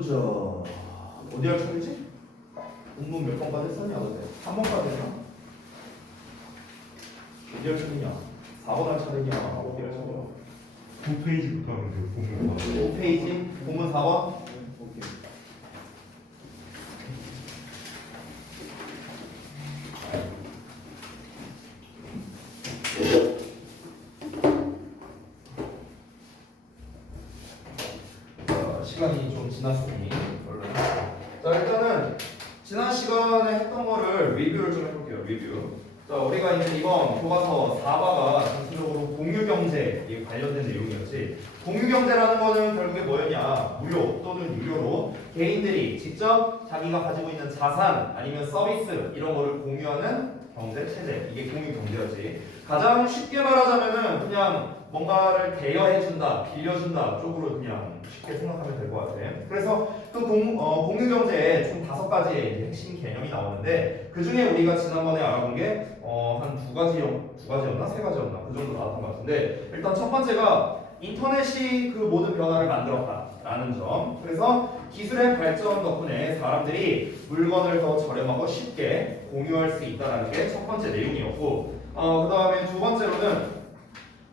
보자. 어디 할 차례지? 공문 몇 번까지 했었냐 그때? 3번까지 했나? 어디 할 차례냐? 4번 할 차례냐? 어디 할 차례냐? 9페이지부터 하면 돼요. 보면 5페이지? 공문 4번? 오케이. 시간이 좀 지났으니 얼른. 자, 일단은 지난 시간에 했던 거를 리뷰를 좀 해볼게요. 리뷰. 자, 우리가 이제 이번 교과서 4과가 전체적으로 공유경제에 관련된 내용이었지. 공유경제라는 거는 결국에 뭐였냐? 무료 또는 유료로 개인들이 직접 자기가 가지고 있는 자산 아니면 서비스 이런 거를 공유하는 경제 체제. 이게 공유경제였지. 가장 쉽게 말하자면은 그냥 뭔가를 대여해준다, 빌려준다 쪽으로 그냥 쉽게 생각하면 될 것 같아. 그래서 그 공유경제에 총 5가지의 핵심 개념이 나오는데 그 중에 우리가 지난번에 알아본 게 한 2가지였나? 3가지였나? 그 정도 나왔던 것 같은데 일단 첫 번째가 인터넷이 그 모든 변화를 만들었다라는 점. 그래서 기술의 발전 덕분에 사람들이 물건을 더 저렴하고 쉽게 공유할 수 있다는 게 첫 번째 내용이었고 그 다음에 두 번째로는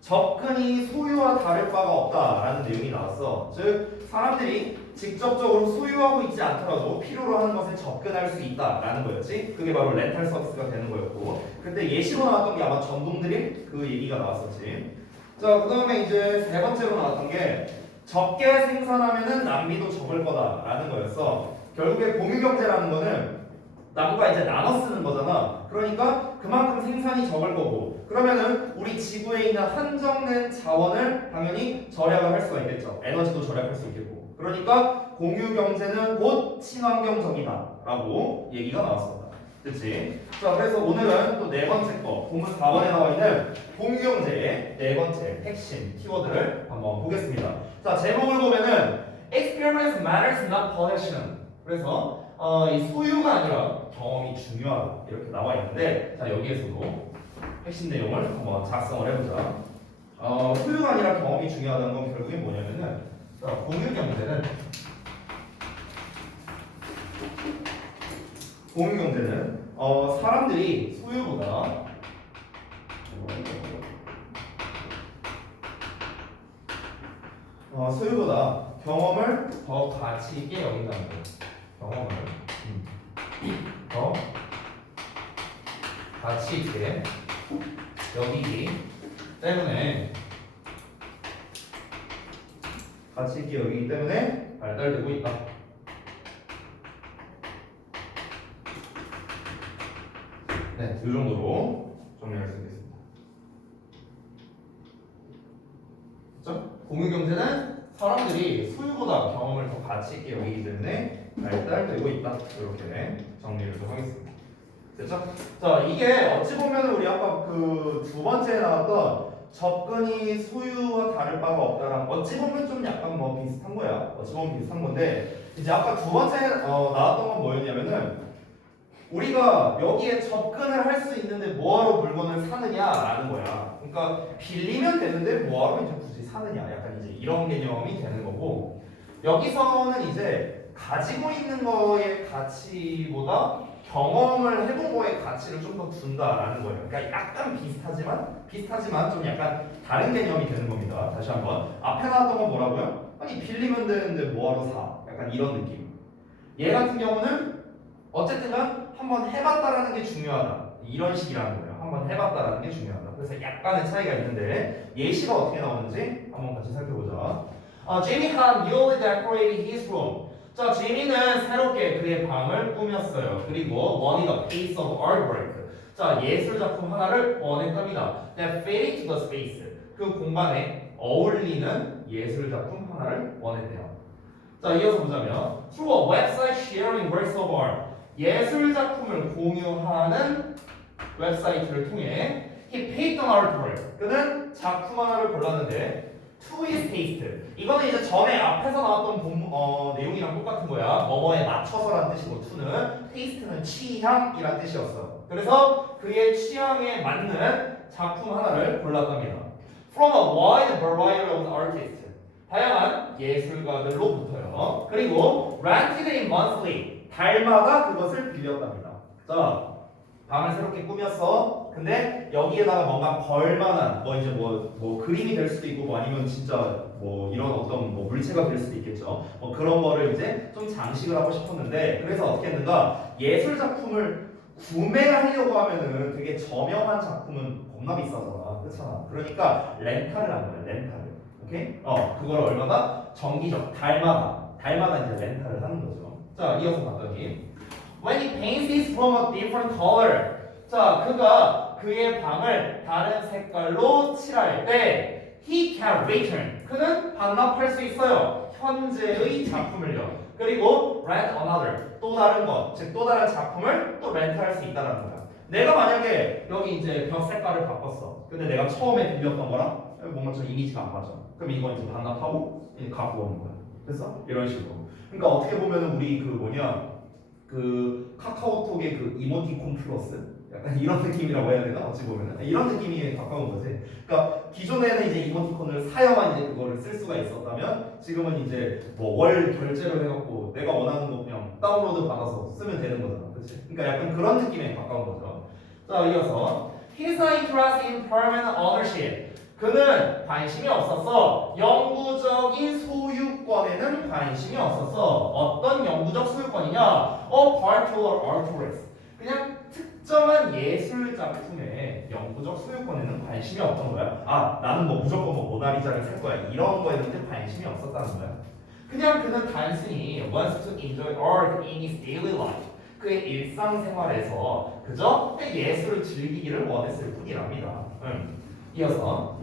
접근이 소유와 다를 바가 없다라는 내용이 나왔어. 즉 사람들이 직접적으로 소유하고 있지 않더라도 필요로 하는 것에 접근할 수 있다라는 거였지. 그게 바로 렌탈 서비스가 되는 거였고 그때 예시로 나왔던 게 아마 전동드릴 그 얘기가 나왔었지. 자, 그 다음에 이제 세 번째로 나왔던 게 적게 생산하면은 낭비도 적을 거다라는 거였어. 결국에 공유경제라는 거는 나무가 이제 나눠 쓰는 거잖아. 그러니까 그만큼 생산이 적을 거고 그러면은 우리 지구에 있는 한정된 자원을 당연히 절약을 할 수가 있겠죠. 에너지도 절약할 수 있겠고. 그러니까 공유경제는 곧 친환경적이다 라고 얘기가 나왔습니다. 그치? 자, 그래서 오늘은 또 네 번째 거 본문 4번에 나와 있는 공유경제의 네 번째 핵심 키워드를 한번 보겠습니다. 자, 제목을 보면은 Experience matters not possession. 그래서 이 소유가 아니라 경험이 중요하다 이렇게 나와 있는데 자, 여기에서도 핵심 내용을 한번 작성을 해보자. 소유가 아니라 경험이 중요하다는 건 결국엔 뭐냐면은 공유경제는 사람들이 소유보다 경험을 더 가치 있게 여긴다는 거예요. 경험을 더 가치 있게 여기기 때문에 발달되고 있다. 네, 이 정도로 정리할 수 있겠습니다. 그렇죠? 공유경제는 사람들이 소유보다 경험을 더 가치 있게 여기기 때문에 발달되고 있다. 이렇게 정리를 좀 하겠습니다. 됐죠? 자, 이게 어찌 보면 우리 아까 그 두 번째에 나왔던 접근이 소유와 다를 바가 없다랑 어찌 보면 좀 약간 뭐 비슷한 거야. 어찌 보면 비슷한 건데 이제 아까 두 번째 나왔던 건 뭐였냐면은 우리가 여기에 접근을 할 수 있는데 뭐하러 물건을 사느냐라는 거야. 그러니까 빌리면 되는데 뭐하러 이제 굳이 사느냐. 약간 이제 이런 개념이 되는 거고 여기서는 이제 가지고 있는 거의 가치보다 경험을 해본 거에 가치를 좀 더 둔다라는 거예요. 그러니까 약간 비슷하지만 좀 약간 다른 개념이 되는 겁니다. 다시 한번 앞에 나왔던 건 뭐라고요? 아니 빌리면 되는데 뭐하러 사? 약간 이런 느낌. 얘 같은 경우는 어쨌든간 한번 해봤다라는 게 중요하다. 이런 식이라는 거예요. 한번 해봤다라는 게 중요하다. 그래서 약간의 차이가 있는데 예시가 어떻게 나오는지 한번 같이 살펴보자. Jamie had newly decorated his room. 자, 제니는 새롭게 그의 방을 꾸몄어요. 그리고 wanted a piece of artwork. 자, 예술 작품 하나를 원했답니다. That fitted to the space. 그 공간에 어울리는 예술 작품 하나를 원했대요. 자, 이어서 보자면 through a website sharing works of art. 예술 작품을 공유하는 웹사이트를 통해 he picked an artwork. 그는 작품 하나를 골랐는데 to his taste. 이거는 이제 전에 앞에서 나왔던 내용이랑 똑같은 거야. 뭐뭐에 맞춰서라는 뜻이고 to는 taste는 취향이란 뜻이었어. 그래서 그의 취향에 맞는 작품 하나를 골랐답니다. From a wide variety of artists. 다양한 예술가들로부터요. 그리고 rented in monthly, 달마다 그것을 빌렸답니다. 자, 방을 새롭게 꾸몄어. 근데 여기에다가 뭔가 걸만한 뭐 이제 뭐 그림이 될 수도 있고 뭐 아니면 진짜 뭐 이런 어떤 뭐 물체가 될 수도 있겠죠. 뭐 그런 거를 이제 좀 장식을 하고 싶었는데 그래서 어떻게 했는가? 예술 작품을 구매하려고 하면은 되게 저렴한 작품은 겁나 비싸잖아. 그렇잖아. 그러니까 렌탈을 한 거야. 렌탈을. 오케이? 그걸 얼마나? 정기적 달마다 이제 렌탈을 하는 거죠. 자, 이어서 봤더니 when he paints his room a different color. 자, 그가 그의 방을 다른 색깔로 칠할 때 he can return. 그는 반납할 수 있어요. 현재의 작품을요. 그리고 rent another. 또 다른 것, 즉 또 다른 작품을 또 렌트할 수 있다는 거야. 내가 만약에 여기 이제 벽 색깔을 바꿨어. 근데 내가 처음에 빌렸던 거랑 뭔가 좀 이미지가 안 맞아. 그럼 이건 이제 반납하고 이제 갖고 오는 거야. 됐어? 이런 식으로. 그러니까 어떻게 보면은 우리 그 카카오톡의 그 이모티콘 플러스 약간 이런 느낌이라고 해야 되나? 어찌 보면은 이런 느낌이 가까운 거지. 그러니까 기존에는 이제 이모티콘을 사야만 이제 그거를 쓸 수가 있었다면 지금은 이제 뭐 월 결제를 해갖고 내가 원하는 거 그냥 다운로드 받아서 쓰면 되는 거잖아, 그렇지? 그러니까 약간 그런 느낌에 가까운 거죠. 자, 이어서 He's not interested in permanent ownership. 그는 관심이 없었어. 영구적인 소유권에는 관심이 없었어. 어떤 영구적 소유권이냐? particular artworks. 그냥 특정한 예술 작품의 영구적 소유권에는 관심이 없던 거야. 아, 나는 뭐 무조건 뭐 모나리자를 살 거야. 이런 거에는 관심이 없었다는 거야. 그냥 그는 단순히 wants to enjoy art in his daily life. 그의 일상생활에서 그저 예술을 즐기기를 원했을 뿐이랍니다. 이어서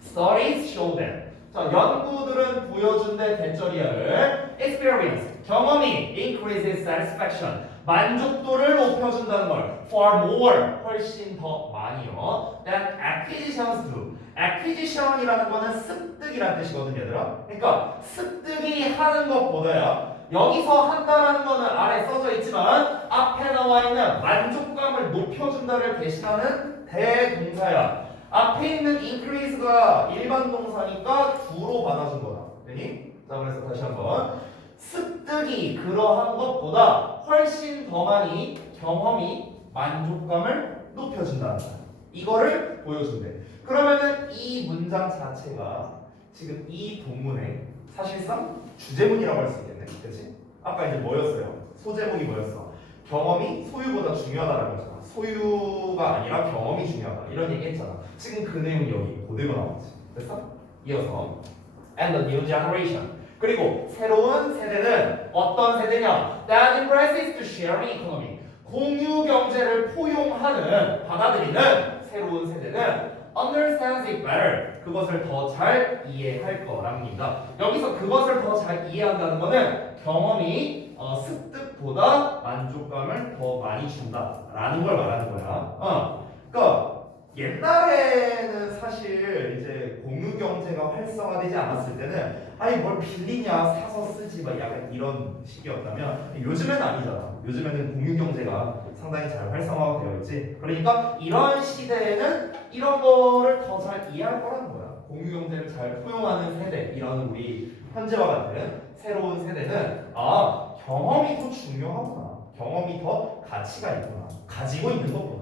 Studies show that. 자, 연구들은 보여준대 대절이야를 experience, 경험이 increases satisfaction, 만족도를 높여준다는 걸 far more, 훨씬 더 많이요 than acquisitions do. acquisition이라는 거는 습득이라는 뜻이거든요, 얘들아. 그러니까 습득이 하는 것보다야 여기서 한다라는 거는 아래 써져 있지만 앞에 나와 있는 만족감을 높여준다를 대신하는 대동사야. 앞에 있는 increase가 일반 동사니까 do로 받아준 거다. 되니? 자, 그래서 다시 한번 습득이 그러한 것보다 훨씬 더 많이 경험이 만족감을 높여준다는 거야. 이거를 보여준대. 그러면은 이 문장 자체가 지금 이 본문의 사실상 주제문이라고 할 수 있겠네. 그치? 아까 이제 뭐였어요? 소제목이 뭐였어? 경험이 소유보다 중요하다는 거잖아. 소유가 아니라 경험이 중요하다. 이런 얘기 했잖아. 지금 그 내용이 여기 그대로 나왔지. 됐어? 이어서 and the new generation. 그리고 새로운 세대는 어떤 세대냐? That embraces the sharing economy. 공유 경제를 포용하는 받아들이는 새로운 세대는 understands it better. 그것을 더 잘 이해할 거랍니다. 여기서 그것을 더 잘 이해한다는 거는 경험이 습득보다 만족감을 더 많이 준다라는 걸 말하는 거야. 그러니까 옛날에는 사실 이제 공유 경제가 활성화되지 않았을 때는 아니 뭘 빌리냐 사서 쓰지 막 약간 이런 식이었다면 요즘에는 아니잖아. 요즘에는 공유 경제가 상당히 잘 활성화가 되어 있지. 그러니까 이런 시대에는 이런 거를 더 잘 이해할 거라는 거야. 공유 경제를 잘 포용하는 세대, 이런 우리 현재와 같은 새로운 세대는 경험이 더 중요하구나. 경험이 더 가치가 있구나. 가지고 있는 것보다.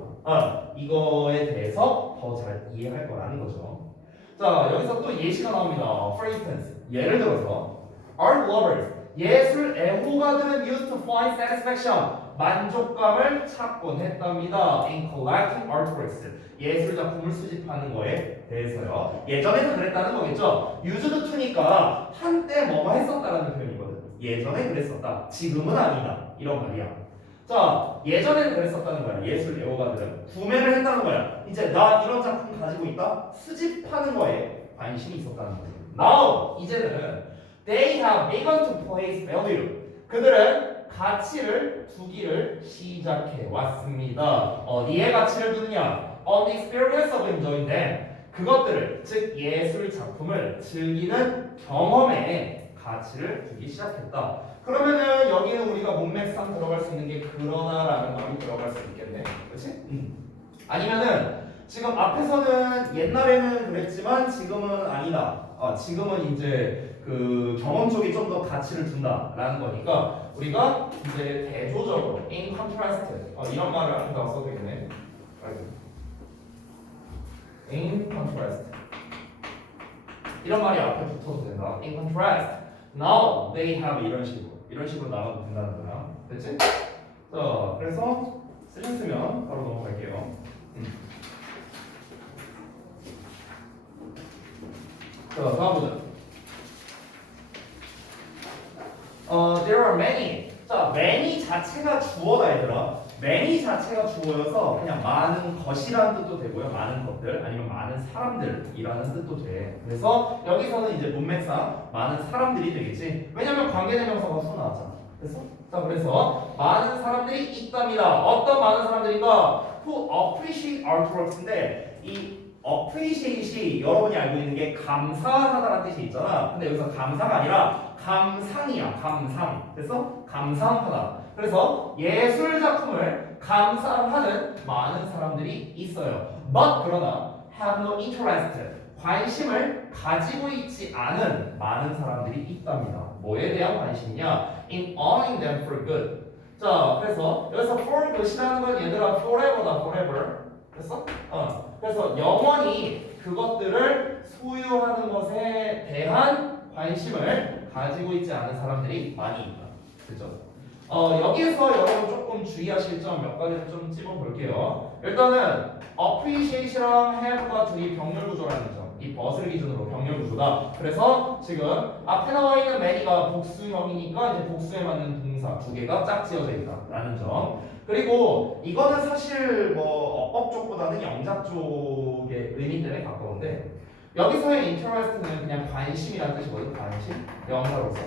이거에 대해서 더 잘 이해할 거라는 거죠. 자, 여기서 또 예시가 나옵니다. For instance, 예를 들어서 art lovers, 예술 애호가들은 used to find satisfaction, 만족감을 찾곤 했답니다. In collecting artworks, 예술 작품을 수집하는 거에 대해서요. 예전에는 그랬다는 거겠죠. used to니까 한때 뭐뭐 했었다라는 표현이거든. 예전에 그랬었다. 지금은 아니다. 이런 말이야. 자, 예전에는 그랬었다는 거야. 예술 애호가들은 구매를 했다는 거야. 이제 나 이런 작품 가지고 있다. 수집하는 거에 관심이 있었다는 거지. Now, 이제는 they have begun to place value. 그들은 가치를 두기를 시작해 왔습니다. 어디에 가치를 두느냐? On the experience of enjoying them. 그것들을, 즉 예술 작품을 즐기는 경험에 가치를 두기 시작했다. 그러면은 여기는 우리가 문맥상 들어갈 수 있는 게 그러나라는 말이 들어갈 수 있겠네. 그렇지? 아니면은 지금 앞에서는 옛날에는 그랬지만 지금은 아니다. 지금은 이제 그 경험 쪽이 좀 더 가치를 둔다라는 거니까 우리가 이제 대조적으로 in contrast 이런 말을 아까 써도 되겠네. in contrast 이런 말이 앞에 붙어도 된다. in contrast now they have 이런 식으로 나가도 된다는 거야. 됐지? 자, 그래서 쓰셨으면 바로 넘어갈게요. 자, 다음 보자. There are many. 자, many 자체가 주어다 얘들아. many 자체가 주어여서 그냥 많은 것이라는 뜻도 되고요. 많은 것들 아니면 많은 사람들이라는 뜻도 돼. 그래서 여기서는 이제 문맥상 많은 사람들이 되겠지. 왜냐면 관계대명사가 수 나왔잖아. 그래서 많은 사람들이 있답니다. 어떤 많은 사람들인가? Who appreciate artworks인데 이 appreciate이 여러분이 알고 있는 게 감사하다라는 뜻이 있잖아. 근데 여기서 감사가 아니라 감상이야. 감상. 그래서 감상하다. 그래서 예술 작품을 감상하는 많은 사람들이 있어요. But 그러나 have no interest. 관심을 가지고 있지 않은 많은 사람들이 있답니다. 뭐에 대한 관심이냐? In owning them for good. 자, 그래서 여기서 for good이라는 건 얘들아 forever다. forever. 됐어? 그래서 영원히 그것들을 소유하는 것에 대한 관심을 가지고 있지 않은 사람들이 많이 있다. 그죠? 여기에서 여러분 조금 주의하실 점 몇 가지를 좀 찝어볼게요. 일단은 appreciate이랑 have가 둘이 병렬 구조라는 점. 이 but을 기준으로 병렬 구조다. 그래서 지금 앞에 나와 있는 many가 복수형이니까 이제 복수에 맞는 동사 두 개가 짝지어져 있다라는 점. 그리고 이거는 사실 뭐 어법 쪽보다는 영작 쪽의 의미 때문에 가까운데 여기서의 interest는 그냥 관심이라는 뜻이거든. 관심 명사로서.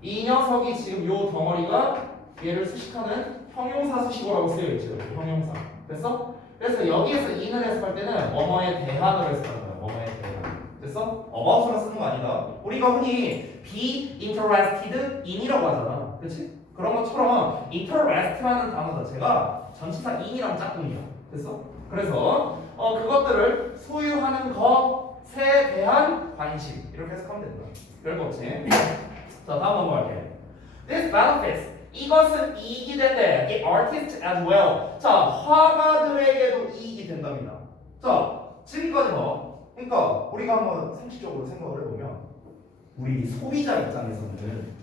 이 녀석이 지금 요 덩어리가 얘를 수식하는 형용사 수식어라고 쓰여 있죠. 형용사. 됐어? 그래서 여기에서 in을 해석할 때는 뭐뭐에 대한으로 해석하는 거야. 뭐뭐에 대한. 됐어? about으로 쓰는 거 아니다. 우리가 흔히 be interested in이라고 하잖아. 그렇지? 그런 것처럼 interest라는 단어 자체가 전치사 in이랑 짝꿍이야. 됐어? 그래서 그것들을 소유하는 것에 대한 관심 이렇게 해석하면 된다. 별거 없지? 자, 다음 넘어갈게. This benefits 이것은 이익이 된대. The artist as well. 자, 화가들에게도 이익이 된답니다. 자, 지금까지 봐. 그러니까 우리가 한번 상식적으로 생각을 해보면 우리 소비자 입장에서는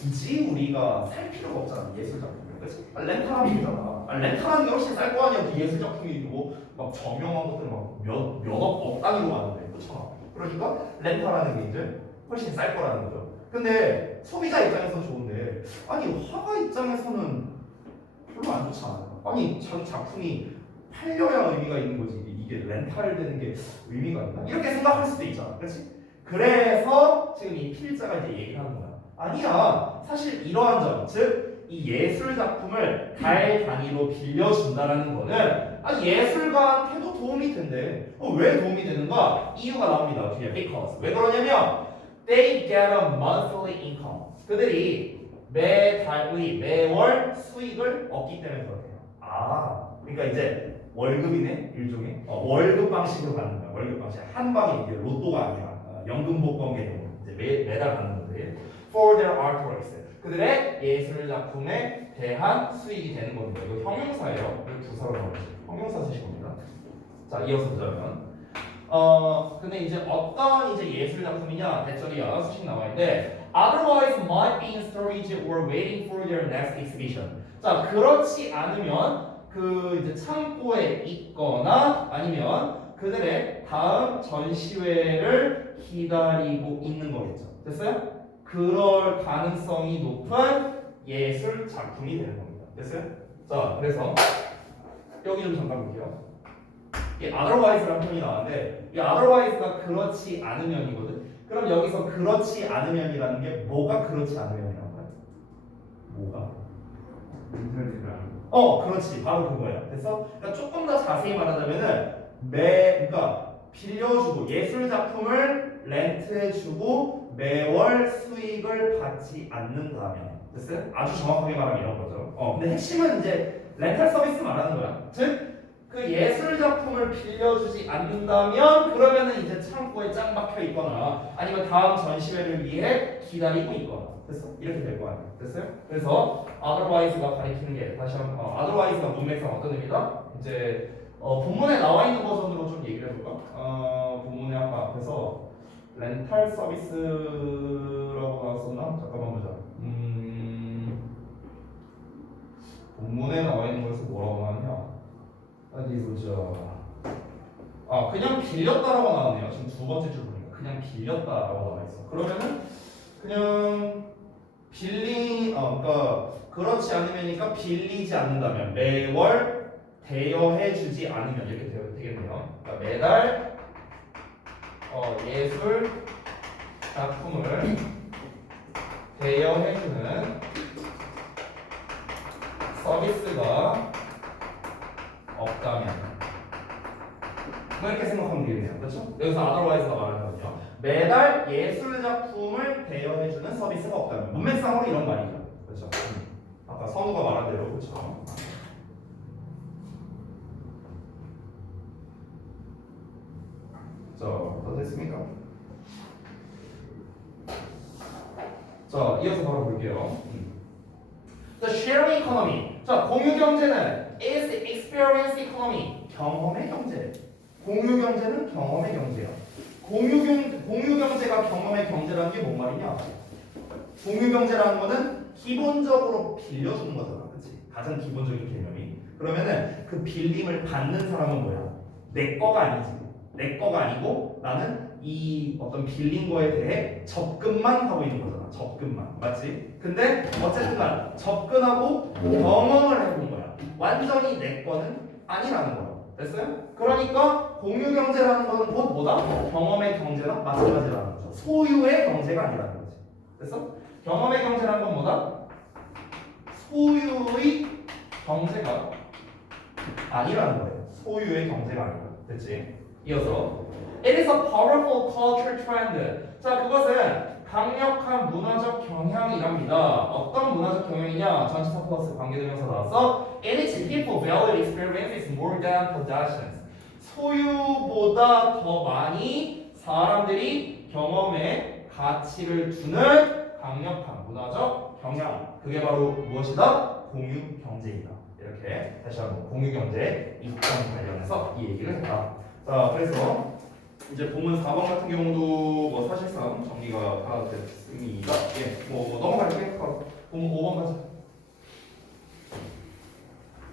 굳이 우리가 살 필요가 없잖아. 예술 작품을. 그렇지? 렌탈하면 되잖아. 렌탈하는 게 훨씬 쌀 거 아니야. 그 예술 작품이 뭐 막 저명한 것들 막 몇억 단위로 가는데. 그렇잖아. 그러니까 렌탈하는 게 이제 훨씬 쌀 거라는 거죠. 근데 소비자 입장에서는 좋은데 아니 화가 입장에서는 별로 안 좋지 않아요. 아니 자기 작품이 팔려야 의미가 있는 거지 이게 렌탈되는 게 의미가 있나? 이렇게 생각할 수도 있잖아. 그렇지? 그래서 지금 이 필자가 이제 얘기를 하는 거야. 아니야. 사실 이러한 점, 즉 이 예술 작품을 달 단위로 빌려준다라는 거는 예술가한테도 도움이 된대. 왜 도움이 되는가? 이유가 나옵니다. 뒤에 because. 왜 그러냐면 they get a monthly income. 그들이 매월 수익을 얻기 때문에 그렇대요. 그러니까 이제 월급이네 일종의 월급 방식으로 받는 거야. 월급 방식 한 방에 이게 로또가 아니라 연금 복권 개념 이제 매달 받는 건데 for their artworks 그들의 예술 작품에 대한 수익이 되는 겁니다. 이거 형용사예요. 이거 부사로 나오죠. 형용사 쓰신 겁니다. 자, 이어서 보자면 근데 이제 어떤 이제 예술 작품이냐 대절이야 수식 나와 있는데 otherwise might be in storage or waiting for their next exhibition. 자, 그렇지 않으면 그 이제 창고에 있거나 아니면 그들의 다음 전시회를 기다리고 있는 거겠죠. 됐어요? 그럴 가능성이 높은 예술 작품이 되는 겁니다. 됐어요? 자, 그래서 여기 좀 잠깐 볼게요. 이 otherwise라는 표현이 나왔는데 이 otherwise가 그렇지 않으면이거든. 그럼 여기서 그렇지 않으면이라는 게 뭐가 그렇지 않으면이라는 거야? 뭐가? 그렇지. 바로 그거야. 됐어? 그러니까 조금 더 자세히 말하자면은 그러니까 빌려주고 예술 작품을 렌트해주고 매월 수익을 받지 않는다면 됐어요? 아주 정확하게 말하면 이런 거죠. 근데 핵심은 이제 렌탈 서비스 말하는 거야. 즉 그 예술 작품을 빌려주지 않는다면 그러면은 이제 창고에 짱 박혀 있거나 아니면 다음 전시회를 위해 기다리고 있거나 됐어? 이렇게 될 거 아니야. 됐어요? 그래서 otherwise가 가리키는 게 다시 한번 otherwise가 문맥상 어떤 의미다? 이제 본문에 나와 있는 버전으로 좀 얘기를 해볼까? 본문에 아까 앞에서 렌탈 서비스라고 나왔었나? 잠깐만 보자. 본문에 나와 있는 거에서 뭐라고 나왔냐? 어디 보자. 그냥 빌렸다라고 나왔네요. 지금 두 번째 줄 보니까 그냥 빌렸다라고 나와 있어. 그러면은 그냥 그러니까 그렇지 않으면이니까 빌리지 않는다면 매월 대여해주지 않으면 이렇게 되겠네요. 그러니까 매달 예술 작품을 대여해주는 서비스가 없다면 뭐 이렇게 생각하면 되겠네요. 그렇죠? 여기서 otherwise가 말하는 거죠. 매달 예술 작품을 대여해주는 서비스가 없다면 문맥상으로 이런 말이죠. 그렇죠? 아까 선우가 말한 대로 그렇죠. 자, 어땠습니까? 자, 이어서 바로 볼게요. The sharing economy. 자, 공유 경제는 is the experience economy. 경험의 경제. 공유 경제는 경험의 경제야. 공유 경제가 경험의 경제라는 게 뭔 말이냐? 공유 경제라는 거는 기본적으로 빌려주는 거잖아, 그렇지? 가장 기본적인 개념이. 그러면은 그 빌림을 받는 사람은 뭐야? 내 거가 아니지. 내 거가 아니고 나는 이 어떤 빌린 거에 대해 접근만 하고 있는 거잖아. 접근만, 맞지? 근데 어쨌든간 접근하고 경험을 해본 거야. 완전히 내 거는 아니라는 거야. 됐어요? 그러니까 공유 경제라는 거는 곧 뭐다? 경험의 경제랑 마찬가지라는 거죠. 소유의 경제가 아니라는 거지. 됐어? 경험의 경제라는 건 뭐다? 소유의 경제가 아니라는 거예요. 소유의 경제가 아니라. 됐지? 이어서 It is a powerful cultural trend. 자, 그것은 강력한 문화적 경향이랍니다. 어떤 문화적 경향이냐? 전치사 플러스 관계대명사 나왔어. It is people value experiences more than possessions. 소유보다 더 많이 사람들이 경험에 가치를 두는 강력한 문화적 경향. 그게 바로 무엇이다? 공유 경제이다. 이렇게 다시 한번 공유 경제 이점 관련해서 이 얘기를 했다. 자, 그래서 이제 본문 4번 같은 경우도 뭐 사실상 정리가 다 됐습니다. 예, 뭐 넘어갈게요. 본문 5번 가자.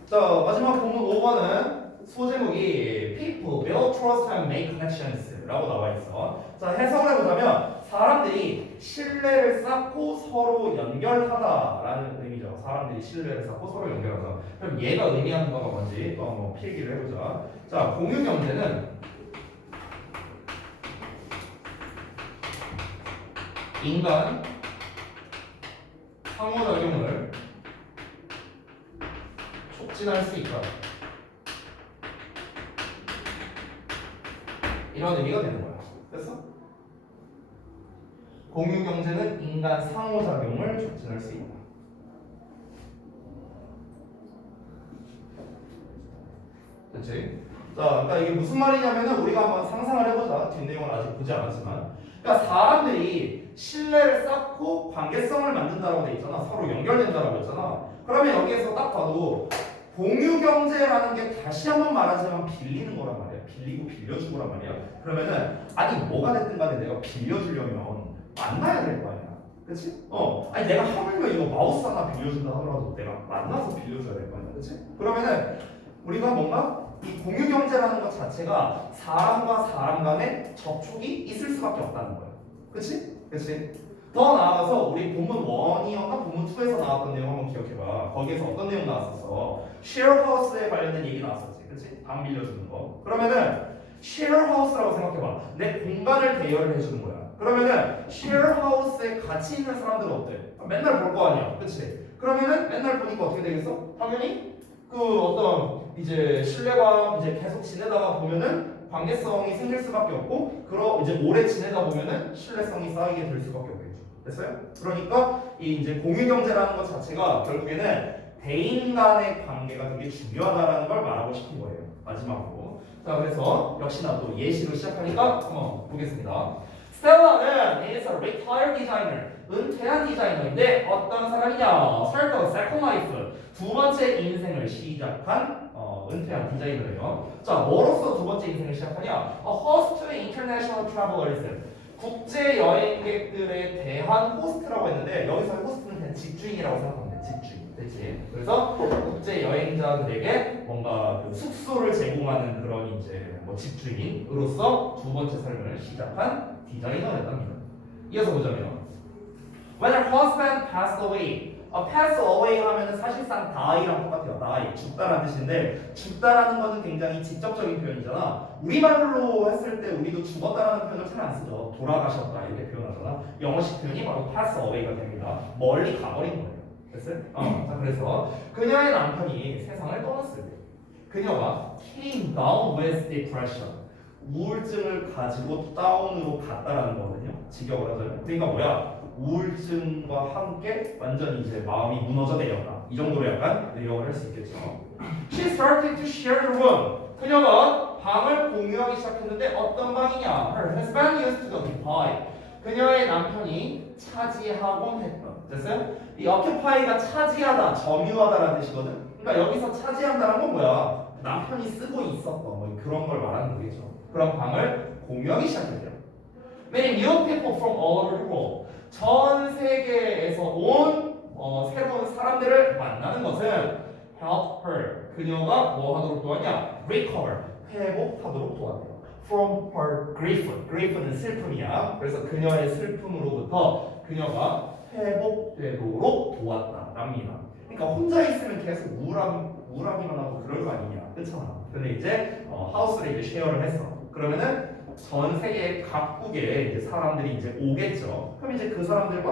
자, 마지막 본문 5번은 소제목이 People build trust and make connections 라고 나와 있어. 자, 해석을 해보자면 사람들이 신뢰를 쌓고 서로 연결하다라는 의미죠. 사람들이 신뢰를 쌓고 서로 연결하다. 그럼 얘가 의미하는 거가 뭔지 또 한번 필기를 해보자. 자, 공유 경제는 인간 상호작용을 촉진할 수 있다. 이런 의미가 되는 거야. 됐어? 공유 경제는 인간 상호작용을 촉진할 수 있다. 그렇지? 자, 그러니까 이게 무슨 말이냐면은 우리가 한번 상상을 해보자. 뒷내용을 아직 보지 않았지만, 그러니까 사람들이 신뢰를 쌓고 관계성을 만든다라고 돼 있잖아. 서로 연결된다라고 했잖아. 그러면 여기에서 딱 봐도 공유 경제라는 게 다시 한번 말하자면 빌리는 거란 말이야. 빌리고 빌려주고란 말이야. 그러면은 아니 뭐가 됐든 간에 내가 빌려주려면 만나야 될 거 아니야. 그치? 아니 내가 하물며 이거 마우스 하나 빌려준다 하더라도 내가 만나서 빌려줘야 될 거 아니야. 그치? 그러면은 우리가 뭔가 이 공유 경제라는 것 자체가 사람과 사람 간의 접촉이 있을 수밖에 없다는 거야. 그치? 그치? 더 나아가서 우리 본문 1이었나 본문 2에서 나왔던 내용 한번 기억해봐. 거기에서 어떤 내용 나왔었어? 쉐어하우스에 관련된 얘기 나왔었지. 그치? 방 빌려주는 거. 그러면은 쉐어하우스라고 생각해봐. 내 공간을 대여를 해주는 거야. 그러면은 쉐어하우스에 같이 있는 사람들은 어때? 맨날 볼 거 아니야. 그치? 그러면은 맨날 보니까 어떻게 되겠어? 당연히 그 어떤 이제 신뢰가 이제 계속 지내다가 보면은 관계성이 생길 수밖에 없고, 이제 오래 지내다 보면은 신뢰성이 쌓이게 될 수밖에 없겠죠. 됐어요? 그러니까 이 이제 공유 경제라는 것 자체가 결국에는 대인 간의 관계가 되게 중요하다라는 걸 말하고 싶은 거예요. 마지막으로. 자, 그래서 역시나 또 예시로 시작하니까 한번 보겠습니다. 스텔라는 is a retired designer. 은퇴한 디자이너인데 어떤 사람이냐? start a second life. 두 번째 인생을 시작한 은퇴한 디자이너예요. 자, 뭐로서 두 번째 인생을 시작하냐? A host to international travelers. 국제 여행객들에 대한 호스트라고 했는데 여기서 호스트는 그냥 집주인이라고 생각하면 돼. 집주인. 그렇지? 그래서 국제 여행자들에게 뭔가 그 숙소를 제공하는 그런 이제 뭐 집주인으로서 두 번째 삶을 시작한 디자이너였답니다. 이어서 보자면 When her husband passed away. pass away 하면은 사실상 die랑 똑같아요. die, 죽다라는 뜻인데 죽다라는 거는 굉장히 직접적인 표현이잖아. 우리말로 했을 때 우리도 죽었다라는 표현을 잘 안 쓰죠. 돌아가셨다 이렇게 표현하잖아. 영어식 표현이 바로 pass away가 됩니다. 멀리 가버린 거예요. 됐어요? 자, 그래서 그녀의 남편이 세상을 떠났을 때 그녀가 came down with depression. 우울증을 가지고 다운으로 갔다라는 거거든요. 직역을 하자면. 그러니까 뭐야? 우울증과 함께 완전히 이제 마음이 무너져 내렸다. 이 정도로 약간 내용을 할 수 있겠죠. She started to share the room. 그녀가 방을 공유하기 시작했는데 어떤 방이냐? Her husband used to occupy. 그녀의 남편이 차지하곤 했던. 됐어요? 이 occupy가 차지하다, 점유하다라는 뜻이거든. 그러니까 여기서 차지한다는 건 뭐야? 남편이 쓰고 있었던 뭐 그런 걸 말하는 거겠죠. 그런 방을 공유하기 시작했대요. Many new people from all over the world. 전 세계에서 온 새로운 사람들을 만나는 것은 help her. 그녀가 뭐 하도록 도왔냐? recover. 회복하도록 도왔대요. from her grief. grief는 슬픔이야. 그래서 그녀의 슬픔으로부터 그녀가 회복되도록 도왔다랍니다. 그러니까 혼자 있으면 계속 우울하기만 하고 그럴 거 아니냐. 그렇잖아. 근데 이제 하우스를 이제 쉐어를 했어. 그러면은 전 세계 각국의 이제 사람들이 이제 오겠죠. 그럼 이제 그 사람들과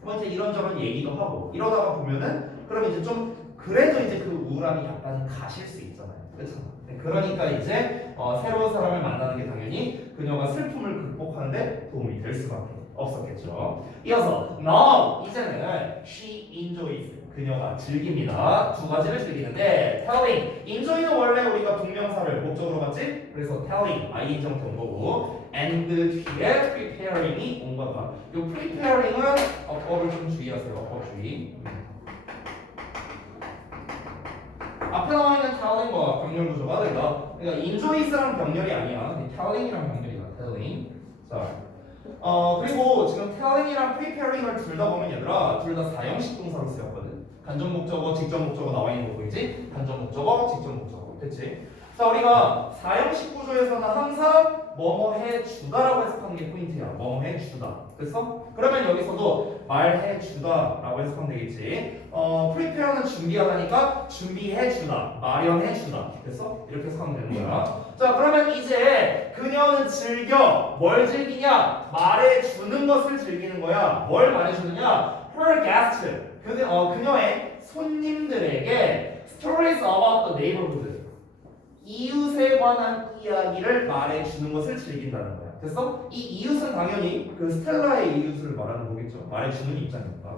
뭐 이제 이런저런 얘기도 하고 이러다가 보면은 그럼 이제 좀 그래도 이제 그 우울함이 약간 가실 수 있잖아요. 그렇죠? 그러니까 이제 새로운 사람을 만나는 게 당연히 그녀가 슬픔을 극복하는데 도움이 될 수밖에 없었겠죠. 이어서 now 이제는 she enjoys. 그녀가 즐깁니다. 두 가지를 즐기는데 telling, enjoy는 원래 우리가 동명사를 목적으로 봤지? 그래서 telling, ing형태 온 거고 and 뒤에 preparing이 온 거다. 이 preparing은 어법을 좀 주의하세요. 어법 주의. 앞에 나와 있는 telling과 병렬 구조가 다르다. 그러니까 enjoys랑 병렬이 아니야. telling이랑 병렬이다. telling. 자. 그리고 지금 telling이랑 preparing을 둘 다 보면 얘들아 둘 다 사형식 동사로 쓰였거든. 간접 목적어, 직접 목적어 나와 있는 거 보이지? 간접 목적어, 직접 목적어. 됐지? 자, 우리가 사형식 구조에서는 항상 뭐뭐 해 주다라고 해석하는 게 포인트야. 뭐뭐 해 주다. 됐어? 그러면 여기서도 말해 주다라고 해석하면 되겠지. prepare는 준비하다니까 준비해 주다, 마련해 주다. 됐어? 이렇게 해석하면 되는 거야. 자, 그러면 이제 그녀는 즐겨. 뭘 즐기냐? 말해 주는 것을 즐기는 거야. 뭘 말해 주느냐? Her guest. 그녀의 손님들에게 stories about the neighborhood. 이웃에 관한 이야기를 말해주는 것을 즐긴다는 거야. 됐어? 이 이웃은 당연히 그 스텔라의 이웃을 말하는 거겠죠. 말해주는 입장이니까.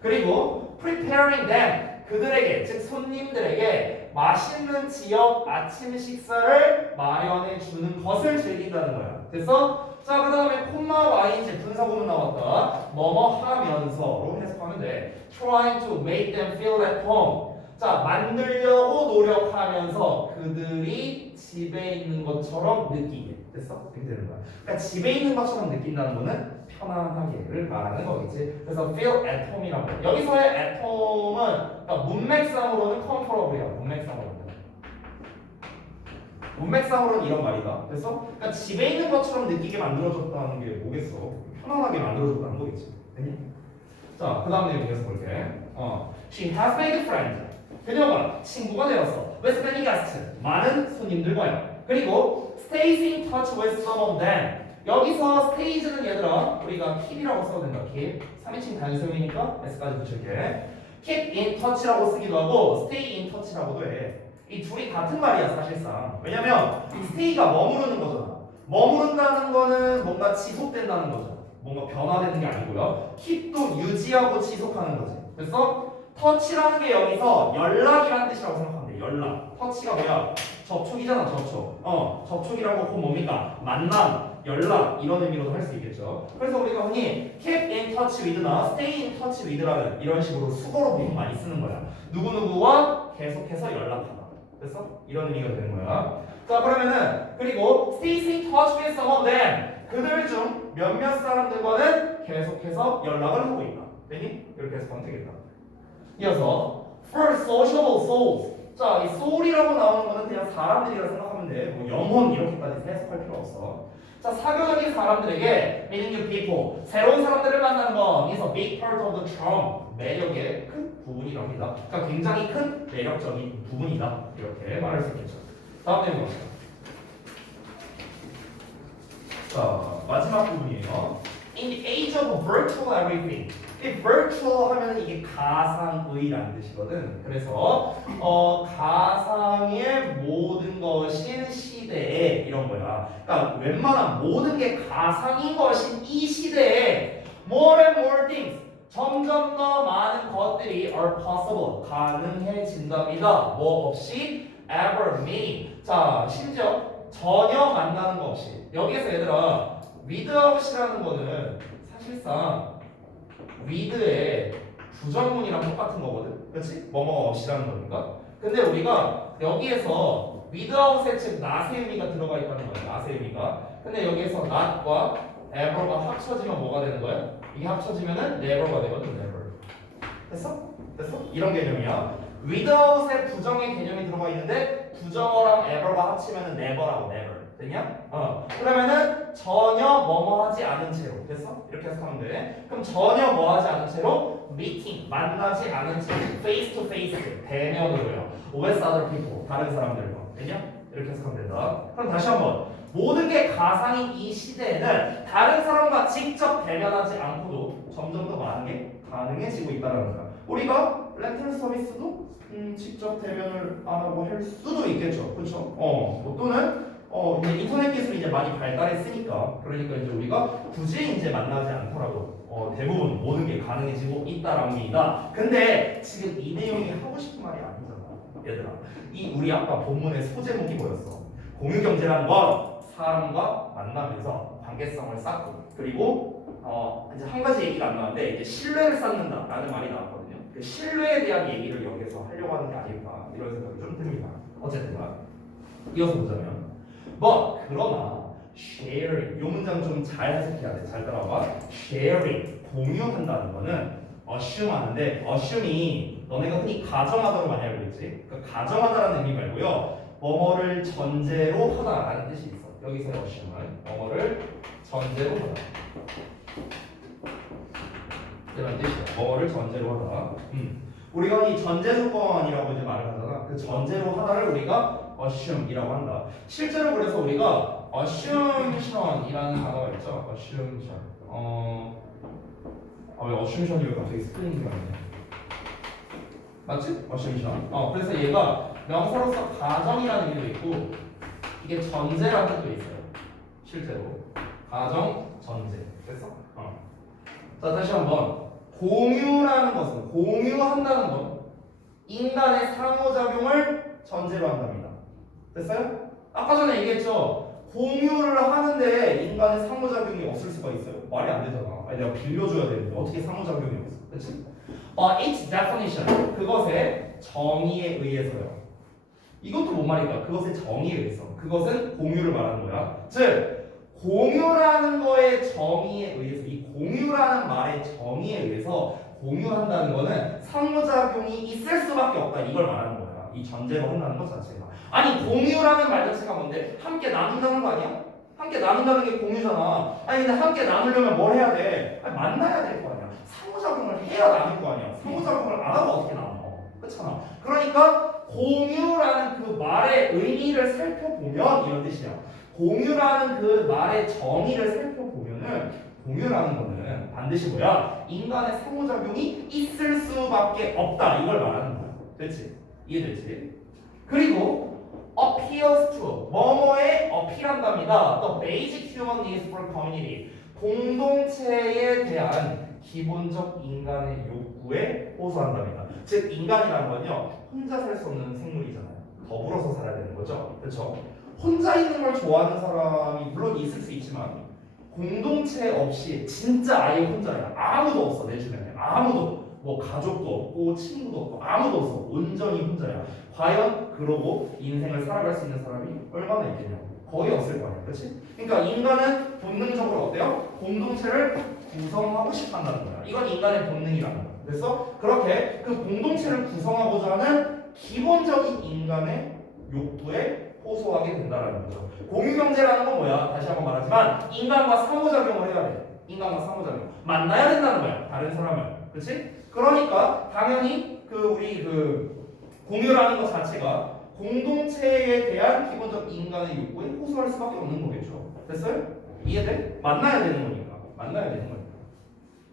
그리고 preparing them. 그들에게, 즉 손님들에게 맛있는 지역 아침 식사를 마련해 주는 것을 즐긴다는 거야. 됐어? 자, 그 다음에 콤마 y인지 분사구문 나왔다. 뭐뭐 하면서로 해석하면 돼. Trying to make them feel at home. 자, 만들려고 노력하면서 그들이 집에 있는 것처럼 느끼게. 됐어? 이렇게 되는 거야. 그러니까 집에 있는 것처럼 느낀다는 거는 편안하게를 말하는 거겠지. 그래서 feel at home이라고 해. 여기서의 at home은 그러니까 문맥상으로는 comfortable이야. 문맥상으로는 이런 말이다. 됐어? 그러니까 집에 있는 것처럼 느끼게 만들어줬다는 게 뭐겠어? 편안하게 만들어줬다는 거겠지. 됐니? 자, 그 다음 내용 계속 볼게. She has made friends. 그녀가 친구가 되었어. With many guests. 많은 손님들과요. 그리고 stays in touch with some of them. 여기서 stays는 얘들아 우리가 keep이라고 써도 된다. keep. 3인칭 단수형이니까 s까지 붙일게. keep in touch라고 쓰기도 하고 stay in touch라고도 해. 이 둘이 같은 말이야 사실상. 왜냐면 이 stay가 머무르는 거잖아. 머무른다는 거는 뭔가 지속된다는 거죠. 뭔가 변화되는 게 아니고요. keep도 유지하고 지속하는 거지. 그래서 터치라는 게 여기서 연락이라는 뜻이라고 생각하면 돼. 연락. 터치가 뭐야? 접촉이잖아, 접촉. 접촉이라고 그 뭡니까? 만남, 연락 이런 의미로도 할 수 있겠죠. 그래서 우리가 흔히 keep in touch with나 stay in touch with라는 이런 식으로 수거로 보통 많이 쓰는 거야. 누구누구와 계속해서 연락하다. 됐어? 이런 의미가 되는 거야. 자, 그러면은 그리고 stay in touch with some of them. 그들 중 몇몇 사람들과는 계속해서 연락을 하고 있다. 되니? 이렇게 해서 하면 되겠다. 이어서 for sociable souls. 자, 이 soul이라고 나오는 거는 그냥 사람들이라 생각하면 돼. 뭐 영혼 이렇게까지 해석할 필요 없어. 자, 사교적인 사람들에게 meeting new people, 새로운 사람들을 만나는 건 is a big part of the charm. 매력의 큰 부분이랍니다. 그러니까 굉장히 큰 매력적인 부분이다. 이렇게 말할 수 있겠죠. 다음 내용 봅시다. 자, 마지막 부분이에요. In the age of virtual everything. 이 virtual 하면 이게 가상의라는 뜻이거든. 그래서 가상의 모든 것인 시대에 이런 거야. 그러니까 웬만한 모든 게 가상인 것인 이 시대에 more and more things. 점점 더 많은 것들이 are possible. 가능해진답니다. 뭐 없이 ever meeting. 자, 심지어 전혀 만나는 거 없이. 여기에서 얘들아 without이라는 거는 사실상 with의 부정문이랑 똑같은 거거든. 그렇지? 뭐뭐 없이라는 거니까. 근데 우리가 여기에서 without의 즉 not의 의미가 들어가 있다는 거야. not의 의미가. 근데 여기에서 not과 ever가 합쳐지면 뭐가 되는 거야? 이게 합쳐지면은 never가 되거든. never. 됐어? 됐어? 이런 개념이야. without의 부정의 개념이 들어가 있는데 부정어랑 ever가 합치면은 never라고 never. 됐냐? 그러면은 전혀 뭐뭐 하지 않은 채로. 됐어? 이렇게 해석하면 돼. 그럼 전혀 뭐 하지 않은 채로 meeting 만나지 않은 채로 face to face 대면으로요. with other people 다른 사람들과. 됐냐? 이렇게 해석하면 된다. 그럼 다시 한번 모든 게 가상인 이 시대에는 다른 사람과 직접 대면하지 않고도 점점 더 많은 게 가능해지고 있다는 거야. 우리가 렌털 서비스도 직접 대면을 안 하고 할 수도 있겠죠. 그렇죠? 뭐 또는 이제 인터넷 기술이 이제 많이 발달했으니까 그러니까 이제 우리가 굳이 이제 만나지 않더라도 대부분 모든 게 가능해지고 있다라는 얘기다. 근데 지금 이 내용이 하고 싶은 말이 아니잖아, 얘들아. 이 우리 아까 본문의 소제목이 뭐였어? 공유경제라는 건 사람과 만나면서 관계성을 쌓고 그리고 이제 한 가지 얘기가 안 나왔는데 이제 신뢰를 쌓는다라는 말이 나왔거든요. 그 신뢰에 대한 얘기를 여기서 하려고 하는 게 아닐까 이런 생각이 좀 듭니다. 어쨌든 이어서 보자면 그러나 sharing 이 문장 좀 잘 해석해야 돼. 잘 따라와. sharing 공유한다는 거는 assume 하는데 assume이 너네가 흔히 가정하다로 많이 알고 있지. 그러니까 가정하다라는 의미 말고요. 뭐뭐를 전제로 하다라는 뜻이 있어. 여기서 assume은 뭐뭐를 전제로 하다. 이런 뜻이야. 뭐뭐를 전제로 하다. 우리가 이 전제 조건이라고 이제 말을 하잖아. 그 전제로 하다를 우리가 assume이라고 한다. 실제로 그래서 우리가 assumption이라는 단어가 있죠. assumption. 왜 assumption이 갑자기 스펠링이 나네. 맞지? assumption. 그래서 얘가 명사로서 가정이라는 의미도 있고 이게 전제라는 뜻도 있어요. 실제로 가정, 전제. 됐어? 자, 다시 한번 공유라는 것은 공유한다는 것 인간의 상호작용을 전제로 한답니다. 됐어요? 아까 전에 얘기했죠. 공유를 하는데 인간의 상호작용이 없을 수가 있어요. 말이 안 되잖아. 아니, 내가 빌려줘야 되는데 어떻게 상호작용이 없어? 그렇지? Its definition 그것의 정의에 의해서요. 이것도 뭔 말일까? 그것의 정의에 의해서. 그것은 공유를 말하는 거야. 즉 공유라는 거의 정의에 의해서 이 공유라는 말의 정의에 의해서 공유한다는 거는 상호작용이 있을 수밖에 없다. 이걸 말하는 거야. 이 전제로 한다는 것 자체가. 아니 공유라는 말 자체가 뭔데? 함께 나눈다는 거 아니야? 함께 나눈다는 게 공유잖아. 아니 근데 함께 나누려면 뭘 해야 돼? 아니, 만나야 될 거 아니야. 상호작용을 해야 나눌 거 아니야. 상호작용을 안 하고 어떻게 나눠? 그렇잖아. 그러니까 공유라는 그 말의 의미를 살펴보면 이런 뜻이야. 공유라는 그 말의 정의를 살펴보면은 공유라는 거는 반드시 뭐야? 인간의 상호작용이 있을 수밖에 없다. 이걸 말하는 거야. 됐지? 이해됐지? 그리고 appeals to 뭐뭐에 어필한답니다. The basic human needs for community 공동체에 대한 기본적 인간의 욕구 욕구에 호소한답니다. 즉 인간이라는 건요 혼자 살 수 없는 생물이잖아요. 더불어서 살아야 되는 거죠. 그렇죠? 혼자 있는 걸 좋아하는 사람이 물론 있을 수 있지만 공동체 없이 진짜 아예 혼자야. 아무도 없어 내 주변에. 아무도. 뭐 가족도 없고 친구도 없고 아무도 없어. 온전히 혼자야. 과연 그러고 인생을 살아갈 수 있는 사람이 얼마나 있겠냐고. 거의 없을 거야. 그렇지? 그러니까 인간은 본능적으로 어때요? 공동체를 구성하고 싶어 한다는 거야. 이건 인간의 본능이라는 거야. 그래서 그렇게 그 공동체를 구성하고자 하는 기본적인 인간의 욕구에 호소하게 된다는 거죠. 공유경제라는 건 뭐야? 다시 한번 말하지만 인간과 상호작용을 해야 돼. 인간과 상호작용. 만나야 된다는 거야. 다른 사람을. 그렇지? 그러니까 당연히 우리 공유라는 것 자체가 공동체에 대한 기본적 인간의 욕구에 호소할 수밖에 없는 거겠죠. 됐어요? 이해돼? 만나야 되는 거니까. 만나야 되는 거니까.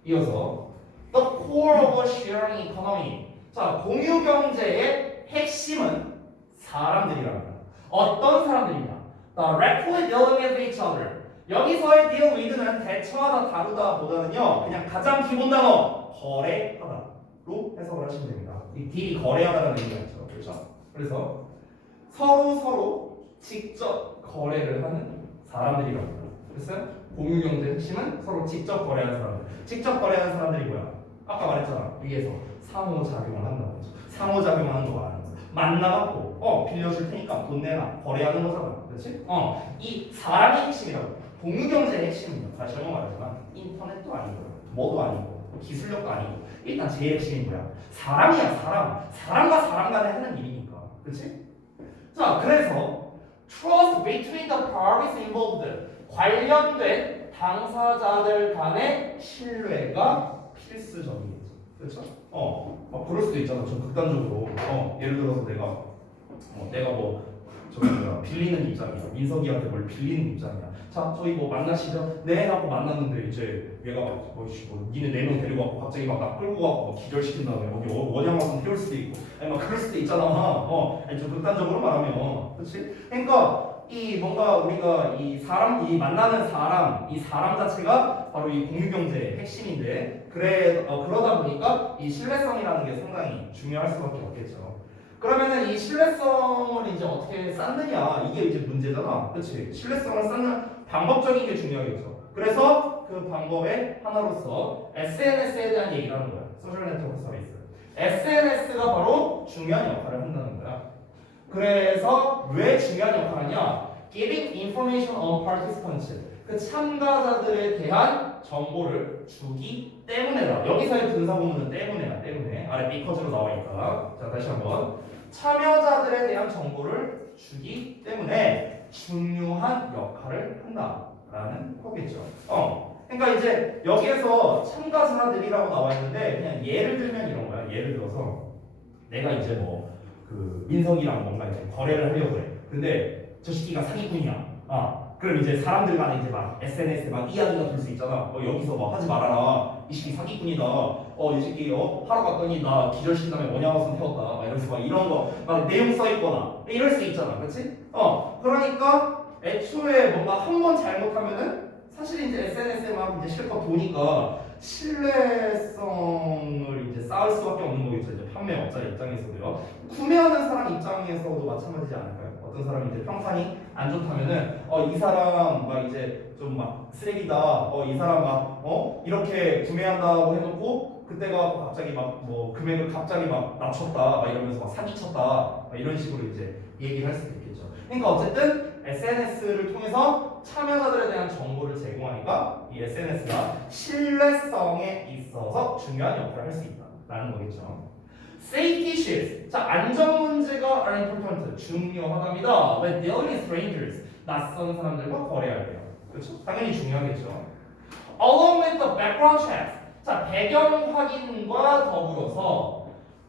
이어서 The core of a sharing economy. 자, 공유 경제의 핵심은 사람들이랍니다. 어떤 사람들이냐? Directly dealing with each other. 여기서의 deal with는 대처하다 다루다 보다는요 그냥 가장 기본 단어 거래하다로 해석을 하시면 됩니다. 이 딜이 거래하다라는 의미가 있죠. 그렇죠? 그래서 서로 직접 거래를 하는 사람들이라고 합니다. 됐어요? 공유경제 핵심은 서로 직접 거래하는 사람들. 직접 거래하는 사람들이 뭐야? 아까 말했잖아. 위에서 상호작용을 한다고 했죠. 상호작용하는 거 말하는 거야. 만나갖고 빌려줄 테니까 돈 내놔. 거래하는 거잖아. 그렇지? 이 사람이 핵심이라고. 공유경제의 핵심은요. 다시 한번 말하지만 인터넷도 아니고 뭐도 아니고 기술력도 아니고 일단 제일 핵심이 뭐야? 사람이야. 사람과 사람 간에 하는 일이니까. 그렇지? 자, 그래서 trust between the parties involved 관련된 당사자들 간의 신뢰가 필수적이겠죠. 그렇죠? 그럴 수도 있잖아. 좀 극단적으로. 예를 들어서 내가 빌리는 입장이야. 민석이한테 뭘 빌리는 입장이야. 자, 저희 만나시죠? 네 하고 만났는데 이제 얘가 니네 4명 데리고 왔고 갑자기 막 나 끌고 가고 기절시킨 다음에 여기 원양어선 태울 수도 있고 아니 막 그럴 수도 있잖아. 아니 좀 극단적으로 말하면 그렇지? 그러니까 이 뭔가 우리가 이 만나는 사람 이 사람 자체가 바로 이 공유경제의 핵심인데 그러다 보니까 이 신뢰성이라는 게 상당히 중요할 수밖에 없겠죠. 그러면은 이 신뢰성을 이제 어떻게 쌓느냐 이게 이제 문제잖아. 그렇지? 신뢰성을 쌓는 방법적인 게 중요하겠죠. 그래서 그 방법의 하나로서 SNS에 대한 얘기를 하는 거야. 소셜 네트워크 서비스. SNS가 바로 중요한 역할을 한다는 거야. 그래서 왜 중요한 역할을 하냐? Giving information on participants. 그 참가자들에 대한 정보를 주기 때문에다. 여기서의 분사구문은 때문에. 아래 because로 나와 있다. 자, 다시 한번. 참여자들에 대한 정보를 주기 때문에 중요한 역할을 한다라는 거겠죠. 그러니까 이제 여기에서 참가자들이라고 나와 있는데 그냥 예를 들면 이런 거야. 예를 들어서 내가 이제 민석이랑 뭔가 이제 거래를 하려고 해. 근데 저 새끼가 사기꾼이야. 그럼 이제 사람들 간에 이제 막 SNS에 막 이야기가 돌 수 있잖아. 여기서 막 하지 말아라. 이 새끼 사기꾼이다. 이 새끼 하러 갔더니 나 기절시킨 다음에 원양어선 태웠다. 막 이러면서 막 이런 거 막 내용 써 있거나 이럴 수 있잖아. 그렇지? 그러니까 애초에 뭔가 한 번 잘못하면은 사실 이제 SNS에 막 이제 실컷 보니까 신뢰성을 이제 쌓을 수밖에 없는 거겠죠. 이제 판매업자 입장에서도요. 구매하는 사람 입장에서도 마찬가지지 않을까요? 어떤 사람이 이제 평판이 안 좋다면은 이 사람 막 이제 좀 막 쓰레기다. 이 사람 막 이렇게 구매한다고 해놓고 그때가 갑자기 막 금액을 갑자기 막 낮췄다. 막 이러면서 막 사기쳤다. 막 이런 식으로 이제 얘기를 할 수도 있겠죠. 그러니까 어쨌든 SNS를 통해서 참여자들에 대한 정보를 제공하니까 이 SNS가 신뢰성에 있어서 중요한 역할을 할 수 있다라는 거겠죠. Safety issues. 자, 안전 문제가 are important. 중요하답니다. When dealing with strangers. 낯선 사람들과 거래할 때요. 그렇죠? 당연히 중요하겠죠. Along with the background checks. 자, 배경 확인과 더불어서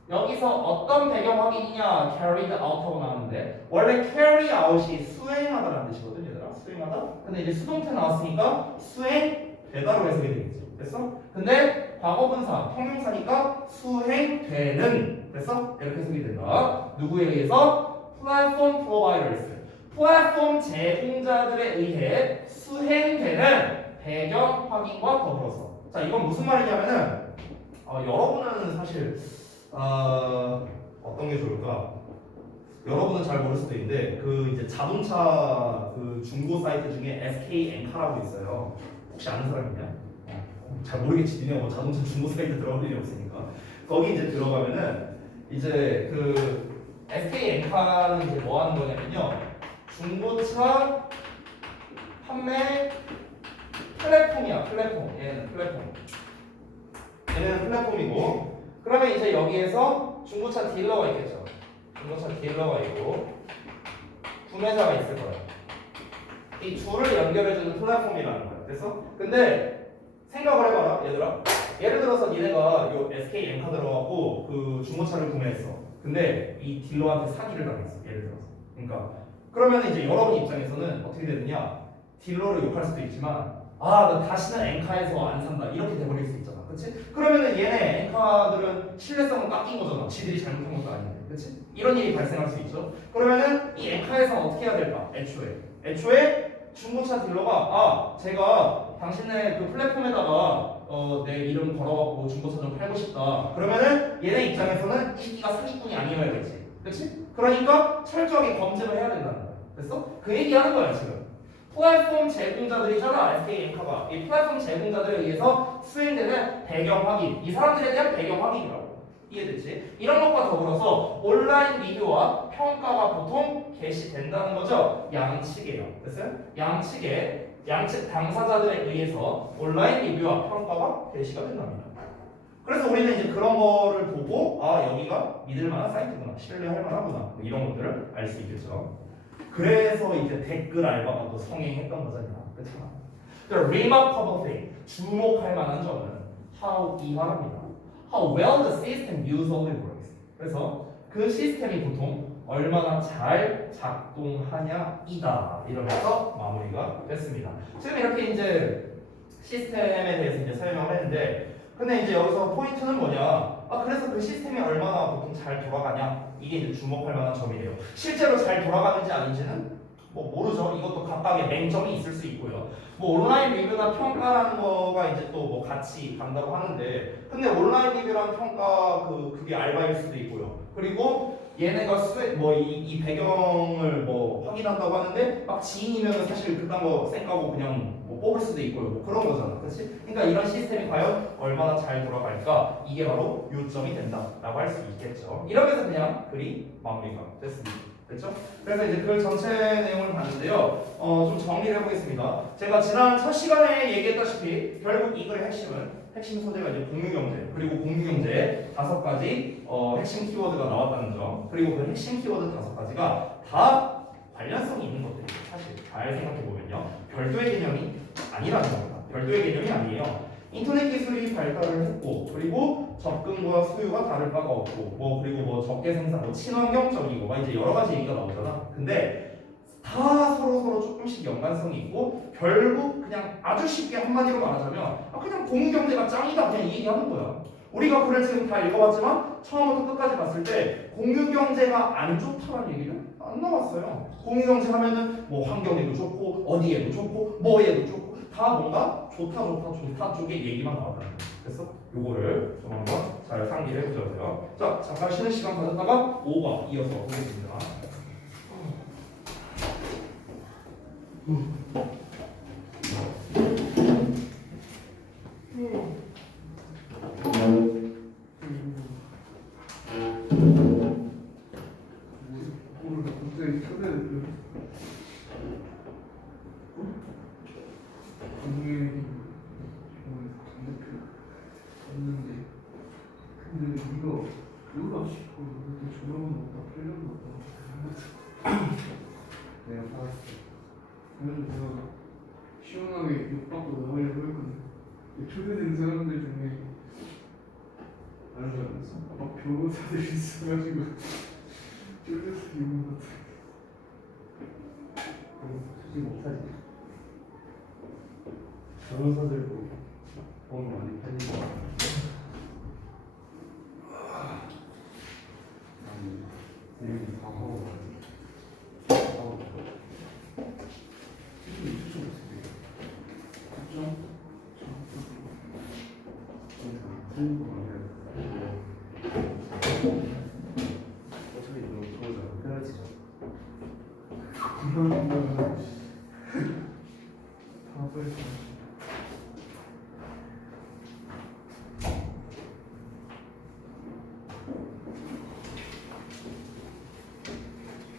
여기서 어떤 배경 확인이냐 carried out라고 나오는데 원래 carry out이 수행하다라는 뜻이거든 얘들아. 수행하다. 근데 이제 수동태 나왔으니까 수행되다로 해석이 되겠지. 됐어? 근데 과거분사 형용사니까 수행되는 됐어? 이렇게 해석이 된다. 누구에 의해서? 플랫폼 프로바이더스. 플랫폼 제공자들에 의해 수행되는 배경 확인과 더불어서. 자, 이건 무슨 말이냐면은 여러분은 사실 어떤 게 좋을까? 여러분은 잘 모를 수도 있는데 그 이제 자동차 그 중고 사이트 중에 SK 엔카라고 있어요. 혹시 아는 사람 있냐? 잘 모르겠지. 니네 뭐 자동차 중고 사이트 들어갈 일이 없으니까. 거기 이제 들어가면은 이제 그 SK 엔카는 이제 뭐 하는 거냐면요. 중고차 판매 플랫폼이야. 플랫폼. 얘는 플랫폼. 얘는 플랫폼이고. 그러면 이제 여기에서 중고차 딜러가 있겠죠. 중고차 딜러가 있고 구매자가 있을 거야. 이 둘을 연결해주는 플랫폼이라는 거야. 그래서 근데 생각을 해봐라, 얘들아. 예를 들어서 니네가 요 SK 엔카 들어가고 그 중고차를 구매했어. 근데 이 딜러한테 사기를 당했어. 예를 들어서. 그러니까 그러면 이제 여러분 입장에서는 어떻게 되느냐? 딜러를 욕할 수도 있지만 나 다시는 엔카에서 안 산다 이렇게 돼버릴 수 있잖아. 그치? 그러면은 얘네 엔카들은 신뢰성은 깎인 거잖아. 지들이 잘못한 것도 아닌데. 그치? 이런 일이 발생할 수 있죠. 그러면은 이 엔카에서는 어떻게 해야 될까? 애초에 중고차 딜러가 제가 당신네 그 플랫폼에다가 내 이름 걸어갖고 중고차 좀 팔고 싶다. 그러면은 얘네 입장에서는 이 새끼가 사기꾼이 아니어야겠지. 그치? 그러니까 철저하게 검증을 해야 된다는 거야. 됐어? 그 얘기하는 거야 지금. 플랫폼 제공자들이잖아. SK 엔카가. 이 플랫폼 제공자들에 의해서 수행되는 배경 확인. 이 사람들에 대한 배경 확인이라고. 이해됐지? 이런 것과 더불어서 온라인 리뷰와 평가가 보통 게시된다는 거죠. 양측이에요. 됐어요? 양측 당사자들에 의해서 온라인 리뷰와 평가가 게시가 된답니다. 그래서 우리는 이제 그런 거를 보고 여기가 믿을 만한 사이트구나, 신뢰할 만하구나, 뭐 이런 것들을 알 수 있겠죠. 그래서 이제 댓글 알바가 또 성행했던 거잖아. 그렇잖아. Remarkable thing, 주목할 만한 점은 how 이하랍니다. How well the system usually works. 그래서 그 시스템이 보통 얼마나 잘 작동하냐이다. 이러면서 마무리가 됐습니다. 지금 이렇게 이제 시스템에 대해서 이제 설명을 했는데, 근데 이제 여기서 포인트는 뭐냐? 그래서 그 시스템이 얼마나 보통 잘 돌아가냐? 이게 이제 주목할 만한 점이래요. 실제로 잘 돌아가는지 아닌지는 뭐 모르죠. 이것도 각각의 맹점이 있을 수 있고요. 뭐 온라인 리뷰나 평가라는 거가 이제 또 뭐 같이 간다고 하는데, 근데 온라인 리뷰랑 평가 그게 알바일 수도 있고요. 그리고 얘네가 이 배경을 뭐 확인한다고 하는데 막 지인이면 사실 그딴 거 쌩까고 그냥 뭐 뽑을 수도 있고요. 뭐 그런 거잖아. 그렇지? 그러니까 이런 시스템이 과연 얼마나 잘 돌아갈까? 이게 바로 요점이 된다라고 할 수 있겠죠. 이러면서 그냥 글이 마무리가 됐습니다. 됐죠? 그래서 이제 그 전체 내용을 봤는데요. 좀 정리를 해보겠습니다. 제가 지난 첫 시간에 얘기했다시피 결국 이 글의 핵심 소재가 이제 공유경제, 그리고 공유경제에 5가지 핵심 키워드가 나왔다는 점, 그리고 그 핵심 키워드 5가지가 다 관련성이 있는 것들이에요. 사실 잘 생각해보면요. 별도의 개념이 아니라는 겁니다. 별도의 개념이 아니에요. 인터넷 기술이 발달을 했고, 그리고 접근과 수요가 다를 바가 없고, 그리고 적게 생산, 친환경적이고, 이제 여러 가지 얘기가 나오잖아. 근데 다 서로 조금씩 연관성이 있고, 결국 그냥 아주 쉽게 한마디로 말하자면 그냥 공유경제가 짱이다, 그냥 이 얘기하는 거야. 우리가 글을 지금 다 읽어봤지만 처음부터 끝까지 봤을 때 공유경제가 안 좋다라는 얘기는 안 나왔어요. 공유경제 하면은 뭐 환경에도 좋고 어디에도 좋고 뭐에도 좋고 다 뭔가 좋다 쪽의 얘기만 나왔다는 거예요. 그래서 요거를 좀 한번 잘 상기를 해보자고요. 자, 잠깐 쉬는 시간 가졌다가 5번 이어서 보겠습니다. 근데 이거 그거 싶고 이것도 조명은 없다, 필름은 없다. 내가 받았어. 그래서 내가 시원하게 욕받고 나가려고 했거든. 초대된 사람들 중에 다른 사람이었어. 막 변호사들이 있어가지고 쫄려서 욕을 받았어. 솔직히 못하지. 변호사들도 돈 많이 팔리는 거 같아. 내일이 다 하고 틀린 거 아니야. 그런 거. 다 버렸어.